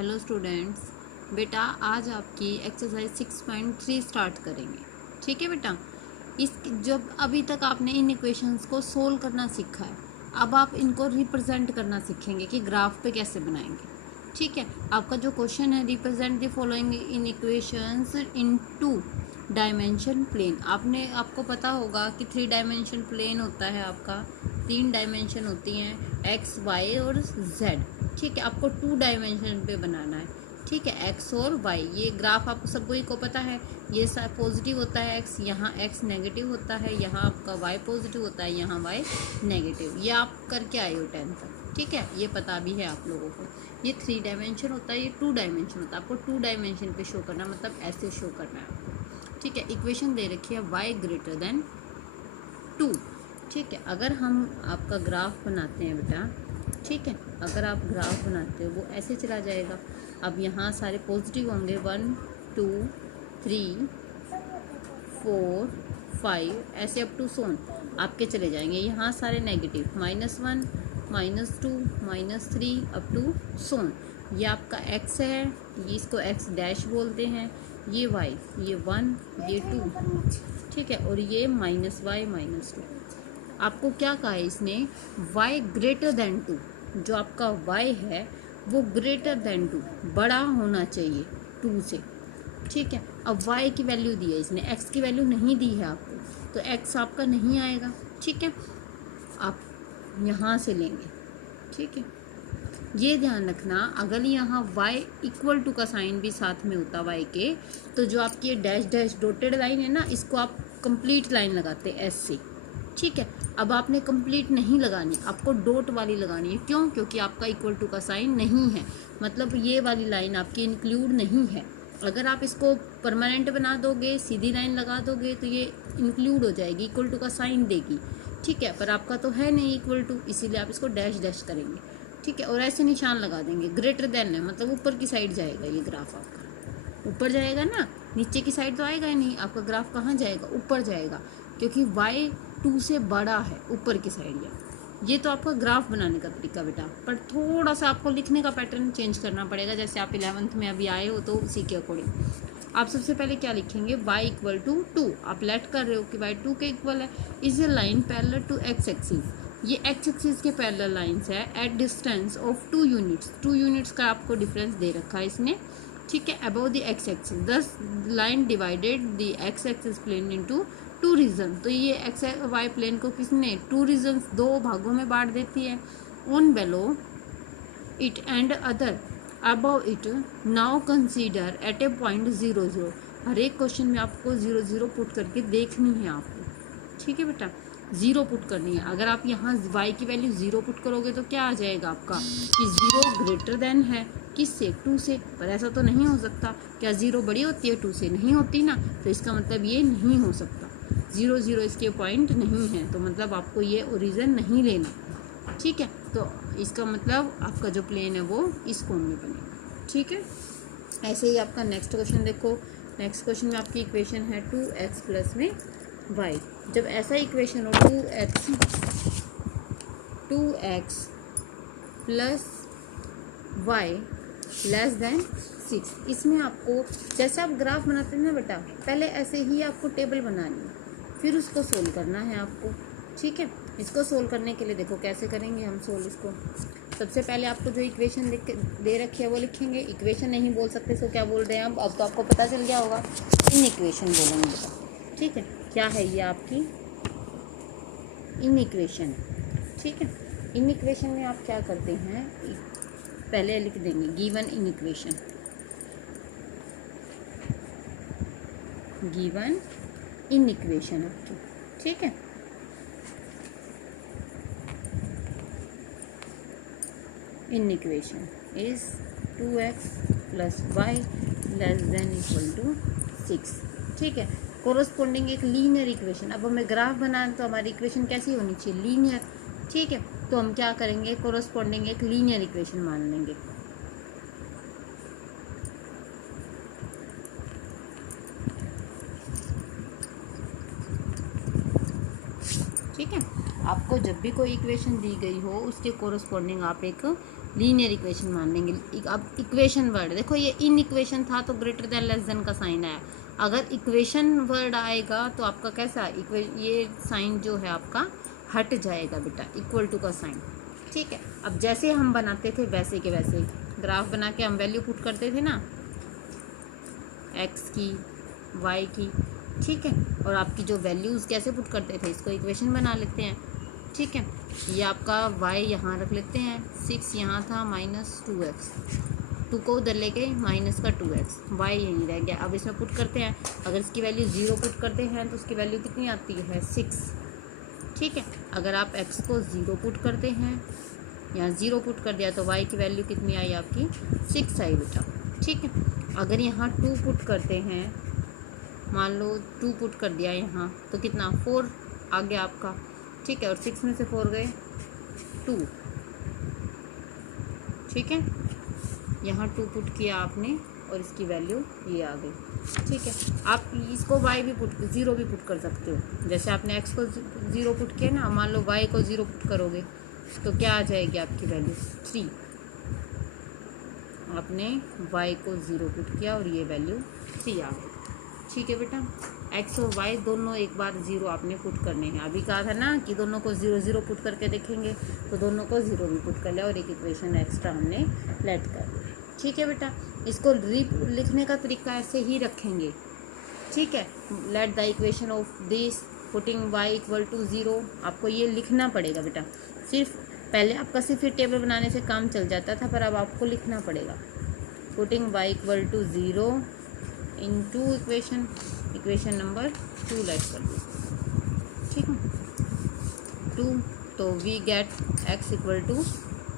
Hello students, बेटा आज आपकी एक्सरसाइज 6.3 स्टार्ट करेंगे। ठीक है बेटा। इस जब अभी तक आपने इन इक्वेशंस को सोल्व करना सीखा है, अब आप इनको रिप्रेजेंट करना सीखेंगे कि ग्राफ पे कैसे बनाएंगे। ठीक है। आपका जो क्वेश्चन है, represent the following inequations in 2 dimension plane. आपको पता होगा कि 3 डायमेंशन प्लेन होता है, आपका 3 डायमेंशन होती हैं एक्स, वाई और जेड। ठीक है। आपको 2 डायमेंशन पे बनाना है। ठीक है, एक्स और वाई। ये ग्राफ आप सबको को पता है, ये पॉजिटिव होता है एक्स, यहाँ एक्स नेगेटिव होता है, यहाँ आपका वाई पॉजिटिव होता है, यहाँ वाई नेगेटिव। ये आप करके आए हो 10th तक। ठीक है, ये पता भी है आप लोगों को। ये 3 डायमेंशन होता है, ये 2 डायमेंशन होता है। आपको 2 डायमेंशन पे शो करना, मतलब ऐसे शो करना है आपको। ठीक है। इक्वेशन दे रखी है y ग्रेटर देन 2। ठीक है। अगर हम आपका ग्राफ बनाते हैं बेटा, ठीक है, अगर आप ग्राफ बनाते हो वो ऐसे चला जाएगा। अब यहाँ सारे पॉजिटिव होंगे, 1 2 3 4 5 ऐसे अप टू सोन आपके चले जाएंगे। यहाँ सारे नेगेटिव, -1 -2 -3 अप टू सोन। ये आपका x है, ये इसको x डैश बोलते हैं, ये y, ये 1, ये 2। ठीक है। और ये -y -2। आपको क्या कहा है इसने, y ग्रेटर देन 2। जो आपका y है वो ग्रेटर देन 2, बड़ा होना चाहिए 2 से। ठीक है। अब y की वैल्यू दी है इसने, x की वैल्यू नहीं दी है आपको, तो x आपका नहीं आएगा। ठीक है, आप यहाँ से लेंगे। ठीक है, ये ध्यान रखना, अगर यहाँ y इक्वल टू का साइन भी साथ में होता y के, तो जो आपकी ये डैश डैश डॉटेड लाइन है ना, इसको आप कंप्लीट लाइन लगाते हैं s से। ठीक है। अब आपने कंप्लीट नहीं लगानी, आपको डॉट वाली लगानी है। क्यों? क्योंकि आपका इक्वल टू का साइन नहीं है, मतलब ये वाली लाइन आपकी इंक्लूड नहीं है। अगर आप इसको परमानेंट बना दोगे, सीधी लाइन लगा दोगे, तो ये इंक्लूड हो जाएगी, इक्वल टू का साइन देगी। ठीक है, पर आपका तो है नहीं इक्वल टू, इसीलिए आप इसको डैश डैश करेंगे। ठीक है, और ऐसे निशान लगा देंगे। ग्रेटर देन है, मतलब ऊपर की साइड जाएगा ये ग्राफ आपका, ऊपर जाएगा ना, नीचे की साइड तो आएगा ही नहीं। आपका ग्राफ कहाँ जाएगा? ऊपर जाएगा, क्योंकि y 2 से बड़ा है ऊपर की साइड। ये तो आपका ग्राफ बनाने का तरीका बेटा, पर थोड़ा सा आपको लिखने का पैटर्न चेंज करना पड़ेगा। जैसे आप 11th में अभी आए हो, तो उसी के अकॉर्डिंग आप सबसे पहले क्या लिखेंगे, y इक्वल टू 2। आप लेट कर रहे हो कि y 2 के इक्वल है। Is a line parallel to x axis. ये x एक्सिस के पैरेलल लाइंस है at distance of 2 units. 2 units का आपको डिफरेंस दे रखा है इसने। ठीक है, above the x axis, this line divided the x axis plane into 2 region. तो ये एक्स वाई प्लेन को किसने 2 रीजन, 2 भागों में बांट देती है। On below it and other above it, now consider at a point 0 0। हर एक क्वेश्चन में आपको 0 0 पुट करके देखनी है आपको। ठीक है बेटा, 0 पुट करनी है। अगर आप यहाँ y की वैल्यू 0 पुट करोगे तो क्या आ जाएगा आपका, कि 0 ग्रेटर देन है किससे, 2 से। पर ऐसा तो नहीं हो सकता। क्या 0 बड़ी होती है 2 से? नहीं होती ना, तो इसका मतलब ये नहीं हो सकता। 0 0 इसके पॉइंट नहीं है, तो मतलब आपको ये ओरिजिन नहीं लेना। ठीक है, तो इसका मतलब आपका जो प्लेन है वो इस कोण में बनेगा। ठीक है, ऐसे ही आपका नेक्स्ट क्वेश्चन देखो। नेक्स्ट क्वेश्चन में आपकी इक्वेशन है 2x प्लस में y। जब ऐसा इक्वेशन हो 2x plus y less then 6, इसमें आपको जैसे आप ग्राफ बनाते हैं ना बेटा, पहले ऐसे ही आपको टेबल बनानी है, फिर उसको सोल्व करना है आपको। ठीक है, इसको सोल्व करने के लिए देखो कैसे करेंगे हम सोल्व इसको। सबसे पहले आपको जो इक्वेशन दे रखी है वो लिखेंगे। इक्वेशन नहीं बोल सकते, इसको क्या बोल रहे हैं अब तो आपको पता चल गया होगा, इन इक्वेशन बोलेंगे बेटा। ठीक है, क्या है ये आपकी इन इक्वेशन। ठीक है, इन इक्वेशन में आप क्या करते हैं, पहले लिख देंगे given inequation, given inequation आपकी। ठीक है, inequation is 2x plus y less than equal to 6। ठीक है, कोरोस्पोंडिंग एक लीनियर इक्वेशन। अब हमें ग्राफ बनाना, तो हमारी इक्वेशन कैसी होनी चाहिए, लीनियर। ठीक है, तो हम क्या करेंगे, कोरोस्पोंडिंग एक लीनियर इक्वेशन मान लेंगे। ठीक है, आपको जब भी कोई इक्वेशन दी गई हो, उसके कोरोस्पोंडिंग आप एक लीनियर इक्वेशन मान लेंगे। अब इक्वेशन वर्ड देखो, ये इन इक्वेशन था तो ग्रेटर देन लेस देन का साइन आया। अगर इक्वेशन वर्ड आएगा तो आपका कैसा ये साइन जो है आपका हट जाएगा बेटा, इक्वल टू का साइन। ठीक है, अब जैसे हम बनाते थे वैसे के वैसे ग्राफ बना के हम वैल्यू पुट करते थे ना, एक्स की, वाई की। ठीक है, और आपकी जो वैल्यूज़ कैसे पुट करते थे, इसको इक्वेशन बना लेते हैं। ठीक है, ये आपका y यहाँ रख लेते हैं, 6 यहाँ था -2x, 2 को उधर लेके माइनस का 2x, y यहीं रह गया। अब इसमें पुट करते हैं, अगर इसकी वैल्यू 0 पुट करते हैं तो उसकी वैल्यू कितनी आती है 6। ठीक है, अगर आप x को 0 पुट करते हैं, यहाँ 0 पुट कर दिया तो y की वैल्यू कितनी आई आपकी 6 आई बेटा। ठीक है, अगर यहाँ 2 पुट करते हैं, मान लो 2 पुट कर दिया यहाँ तो कितना 4 आ गया आपका। ठीक है, और 6 में से 4 गए 2। ठीक है, यहाँ 2 पुट किया आपने और इसकी वैल्यू ये आ गई। ठीक है, आप इसको y भी पुट 0 भी पुट कर सकते हो, जैसे आपने x को 0 पुट किया ना, मान लो y को 0 पुट करोगे तो क्या आ जाएगी आपकी वैल्यू 3। आपने y को 0 पुट किया और ये वैल्यू 3 आ गई। ठीक है बेटा, x और y दोनों एक बार 0 आपने पुट करने हैं। अभी कहा था ना कि दोनों को 0 0 पुट करके देखेंगे, तो दोनों को 0 भी पुट कर लिया और एक इक्वेशन एक्स्ट्रा हमने लेट कर दिया। ठीक है बेटा, इसको लिखने का तरीका ऐसे ही रखेंगे। ठीक है, let the equation of this putting y equal to 0, आपको ये लिखना पड़ेगा बेटा। सिर्फ पहले आपका सिर्फ ये टेबल बनाने से काम चल जाता था, पर अब आपको लिखना पड़ेगा। Putting y equal to 0 into equation number 2 let कर दो। ठीक है, 2 तो we get x equal to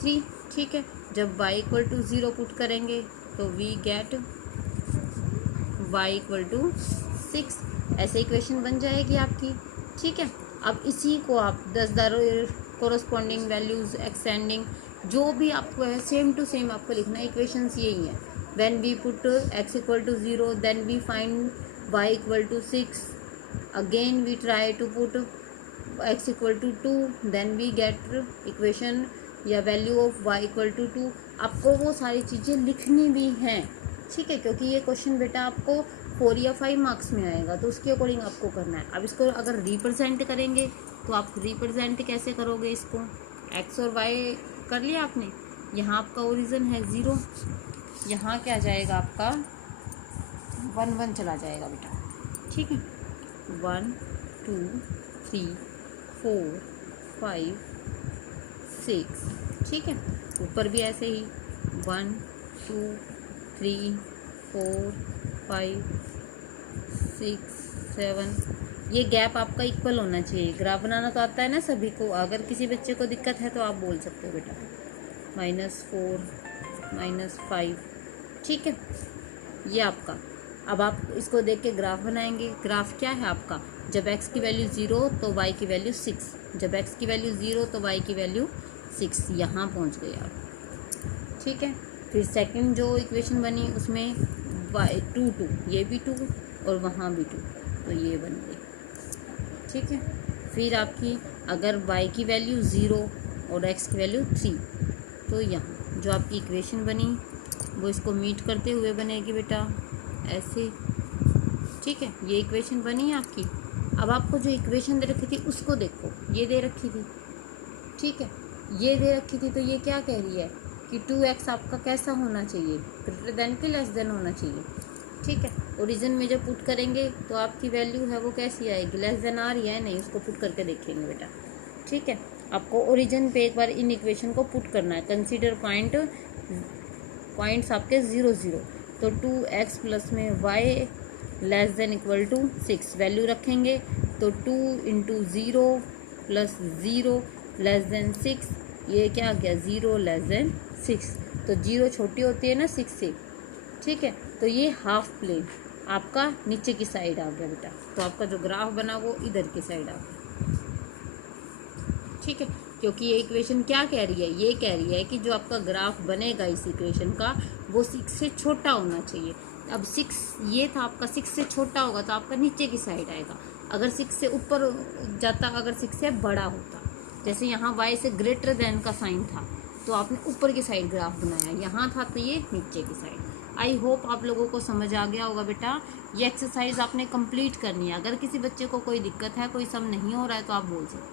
3। ठीक है, जब y इक्वल टू 0 पुट करेंगे तो we get y equal to 6। ऐसे इक्वेशन बन जाएगी आपकी। ठीक है, अब इसी को आप 10 कोरस्पॉन्डिंग वैल्यूज़ एक्सटेंडिंग जो भी आपको है सेम टू सेम आपको लिखना है। इक्वेशंस यही है। When we put x equal to 0, then we find y equal to 6. Again we try to put x equal to 2, then we get equation या value of y equal to 2। आपको वो सारी चीज़ें लिखनी भी हैं। ठीक है, क्योंकि ये क्वेश्चन बेटा आपको 4 या 5 मार्क्स में आएगा, तो उसके अकॉर्डिंग आपको करना है। अब इसको अगर रिप्रेजेंट करेंगे तो आप रिप्रेजेंट कैसे करोगे, इसको x और y कर लिया आपने, यहाँ आपका ओरिजिन है 0, यहाँ क्या जाएगा आपका 1 1 चला जाएगा बेटा। ठीक है, 1 2 3 4 5 6। ठीक है, ऊपर भी ऐसे ही 1 2 3 4 5 6 7। ये गैप आपका इक्वल होना चाहिए। ग्राफ बनाना तो आता है ना सभी को, अगर किसी बच्चे को दिक्कत है तो आप बोल सकते हो बेटा -4 -5। ठीक है, ये आपका। अब आप इसको देख के ग्राफ बनाएंगे। ग्राफ क्या है आपका, जब x की वैल्यू 0 तो y की वैल्यू 6, जब x की वैल्यू 0 तो y की वैल्यू 6, यहाँ पहुँच गए आप। ठीक है, फिर सेकंड जो इक्वेशन बनी उसमें y 2 2, ये भी 2 और वहाँ भी 2, तो ये बन गई। ठीक है, फिर आपकी अगर y की वैल्यू 0 और x की वैल्यू 3, तो यहाँ जो आपकी इक्वेशन बनी वो इसको मीट करते हुए बनेगी बेटा ऐसे। ठीक है, ये इक्वेशन बनी है आपकी। अब आपको जो इक्वेशन दे रखी थी उसको देखो, ये दे रखी थी। ठीक है, ये दे रखी थी, तो ये क्या कह रही है कि 2x आपका कैसा होना चाहिए, ग्रेटर देन कि लेस देन होना चाहिए। ठीक है, ओरिजिन में जब पुट करेंगे तो आपकी वैल्यू है वो कैसी आएगी, लेस देन आ रही है नहीं, उसको पुट करके देखेंगे बेटा। ठीक है, आपको ओरिजिन पे एक बार इन इक्वेशन को पुट करना है। कंसीडर पॉइंट्स आपके 0 0, तो 2x प्लस में y less than equal to 6 value रखेंगे, तो 2 इंटू 0 प्लस 0 लेस देन 6, ये क्या आ गया 0 लेस देन 6, तो 0 छोटी होती है ना 6 से। ठीक है, तो ये हाफ प्लेन आपका नीचे की साइड आ गया बेटा, तो आपका जो ग्राफ बना वो इधर की साइड आ गया। ठीक है, क्योंकि ये इक्वेशन क्या कह रही है, ये कह रही है कि जो आपका ग्राफ बनेगा इस इक्वेशन का वो 6 से छोटा होना चाहिए। अब 6 ये था आपका, 6 से छोटा होगा तो आपका नीचे की साइड आएगा। अगर 6 से ऊपर जाता, अगर 6 से बड़ा होता, जैसे यहाँ y से ग्रेटर देन का साइन था, तो आपने ऊपर की साइड ग्राफ बनाया, यहाँ था तो ये नीचे की साइड। आई होप आप लोगों को समझ आ गया होगा बेटा। ये एक्सरसाइज आपने कंप्लीट करनी है। अगर किसी बच्चे को कोई दिक्कत है, कोई सम नहीं हो रहा है, तो आप बोल सकते हैं।